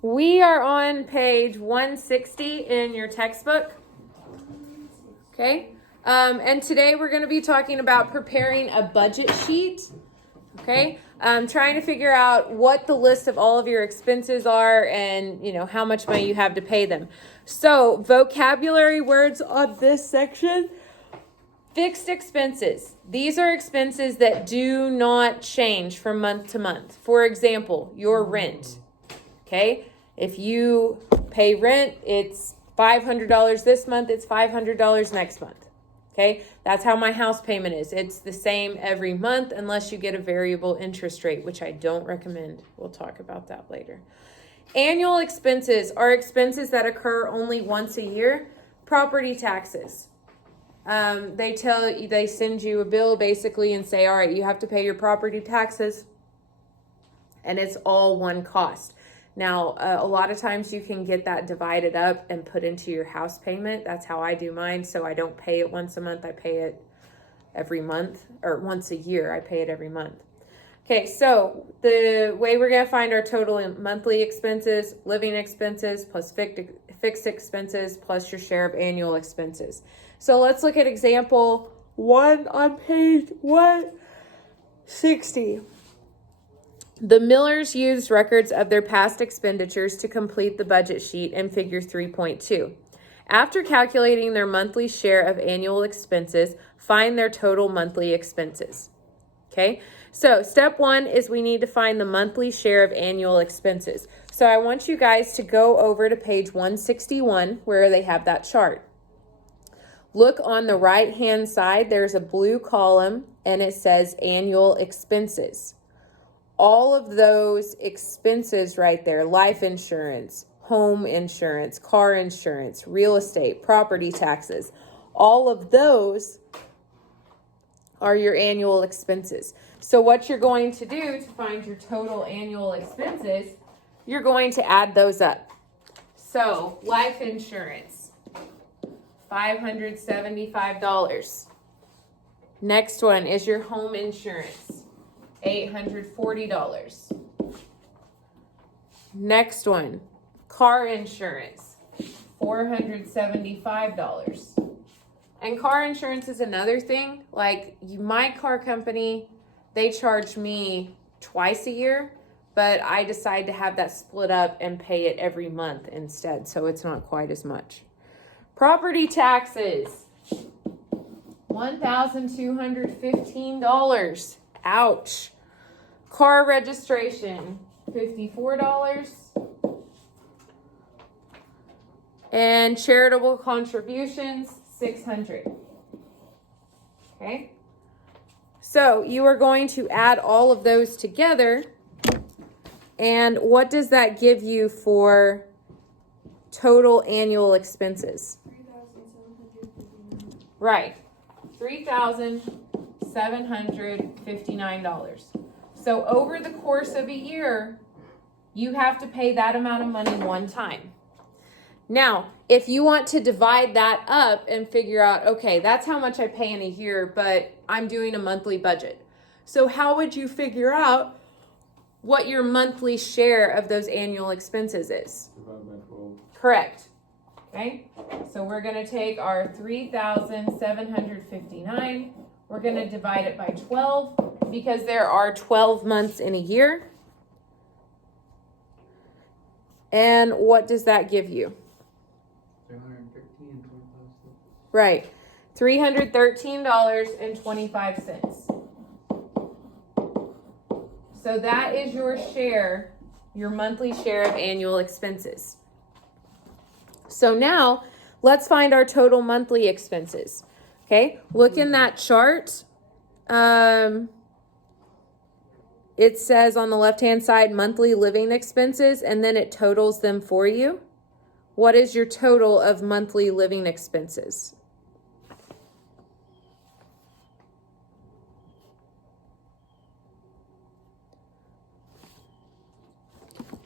We are on page 160 in your textbook. Okay. And today we're going to be talking about preparing a budget sheet. Okay. Trying to figure out what the list of all of your expenses are and, how much money you have to pay them. So vocabulary words on this section. Fixed expenses. These are expenses that do not change from month to month. For example, your rent. Okay, if you pay rent, it's $500 this month, it's $500 next month. Okay, that's how my house payment is. It's the same every month unless you get a variable interest rate, which I don't recommend. We'll talk about that later. Annual expenses are expenses that occur only once a year. Property taxes. They send you a bill basically and say, all right, you have to pay your property taxes, and it's all one cost. Now, a lot of times you can get that divided up and put into your house payment. That's how I do mine. So I don't pay it once a month. I pay it every month, or once a year. I pay it every month. Okay, so the way we're going to find our total monthly expenses, living expenses plus fixed expenses plus your share of annual expenses. So let's look at example 1 on page 160. The Millers used records of their past expenditures to complete the budget sheet in figure 3.2. After calculating their monthly share of annual expenses, find their total monthly expenses. Okay, so step 1 is we need to find the monthly share of annual expenses. So I want you guys to go over to page 161 where they have that chart. Look on the right hand side, there's a blue column and it says annual expenses. All of those expenses right there, life insurance, home insurance, car insurance, real estate, property taxes, all of those are your annual expenses. So what you're going to do to find your total annual expenses, you're going to add those up. So life insurance, $575. Next one is your home insurance, $840. Next one, car insurance, $475. And car insurance is another thing. Like my car company, they charge me twice a year, but I decide to have that split up and pay it every month instead, so it's not quite as much. Property taxes, $1,215. Ouch. Car registration, $54. And charitable contributions, $600. Okay. So you are going to add all of those together. And what does that give you for total annual expenses? $3,759. Right. $3,759. So over the course of a year, you have to pay that amount of money one time. Now, if you want to divide that up and figure out, okay, that's how much I pay in a year, but I'm doing a monthly budget. So how would you figure out what your monthly share of those annual expenses is? Correct. Okay, so we're going to take our 3,759. We're going to divide it by 12 because there are 12 months in a year. And what does that give you? 313 Right, $313.25. So that is your share, your monthly share of annual expenses. So now let's find our total monthly expenses. Okay, look in that chart. It says on the left-hand side, monthly living expenses, and then it totals them for you. What is your total of monthly living expenses?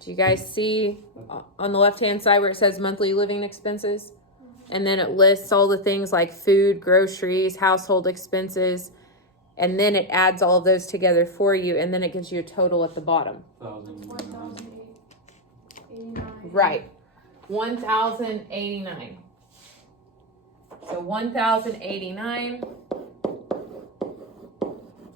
Do you guys see on the left-hand side where it says monthly living expenses? And then it lists all the things like food, groceries, household expenses, and then it adds all of those together for you, and then it gives you a total at the bottom. 1,089. Right. 1,089. So 1,089.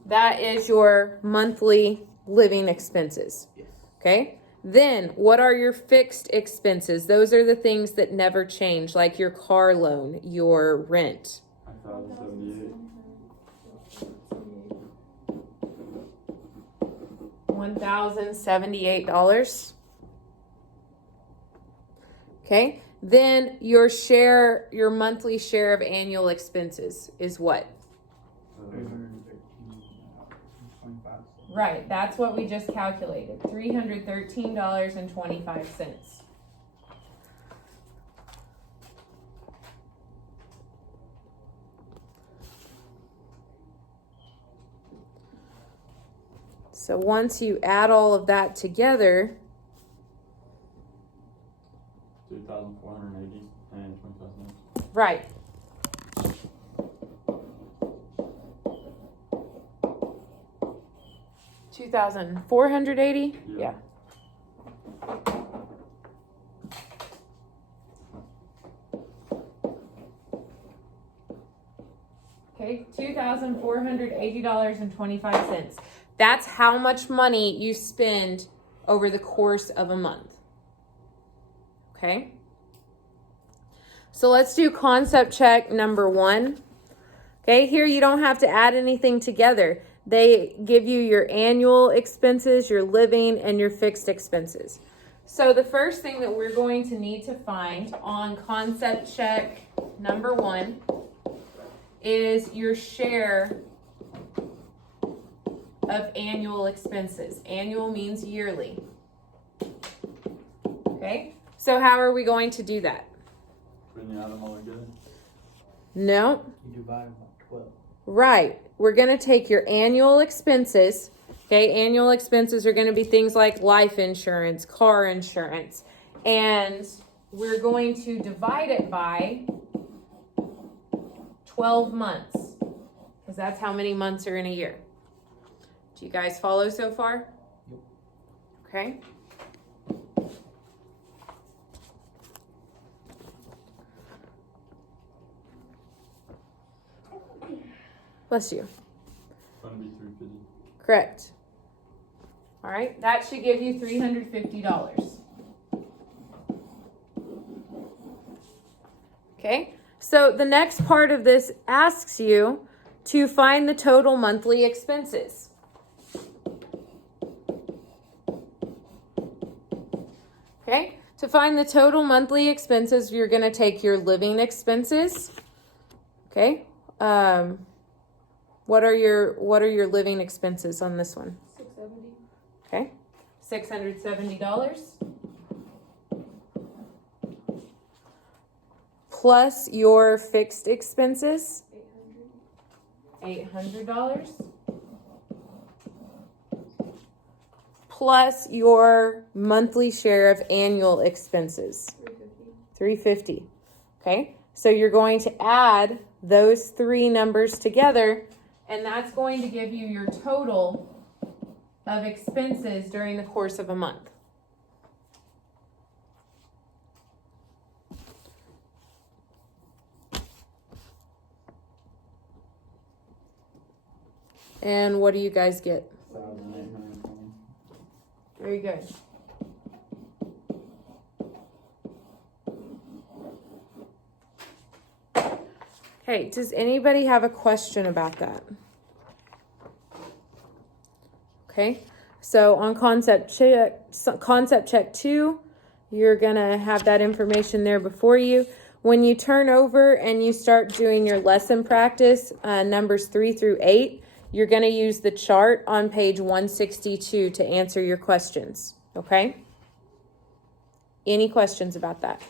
That is your monthly living expenses. Yes. Okay? Then, what are your fixed expenses? Those are the things that never change, like your car loan, your rent. $1,078. Okay? Then your monthly share of annual expenses is what? Right, that's what we just calculated. $313.25. So once you add all of that together, 2,480 and 25 cents. right. $2,480? Yeah. Okay, $2,480.25. That's how much money you spend over the course of a month. Okay? So let's do concept check number 1. Okay, here you don't have to add anything together. They give you your annual expenses, your living, and your fixed expenses. So the first thing that we're going to need to find on concept check number 1 is your share of annual expenses. Annual means yearly. Okay, so how are we going to do that? When you add them all together? No. You divide them by 12. Right. We're going to take your annual expenses. Okay, annual expenses are going to be things like life insurance, car insurance, and we're going to divide it by 12 months, because that's how many months are in a year. Do you guys follow so far? Yep. Okay. Bless you. It's going to be 350. Correct. All right, that should give you $350. Okay, so the next part of this asks you to find the total monthly expenses. Okay, to find the total monthly expenses, you're going to take your living expenses. Okay, what are your living expenses on this one? $670. Okay, $670 plus your fixed expenses, $800 plus your monthly share of annual expenses, $350. Okay, so you're going to add those three numbers together, and that's going to give you your total of expenses during the course of a month. And what do you guys get? 1,820. Very good. Okay, does anybody have a question about that? Okay, so on concept check 2, you're gonna have that information there before you. When you turn over and you start doing your lesson practice, numbers 3 through 8, you're gonna use the chart on page 162 to answer your questions, okay? Any questions about that?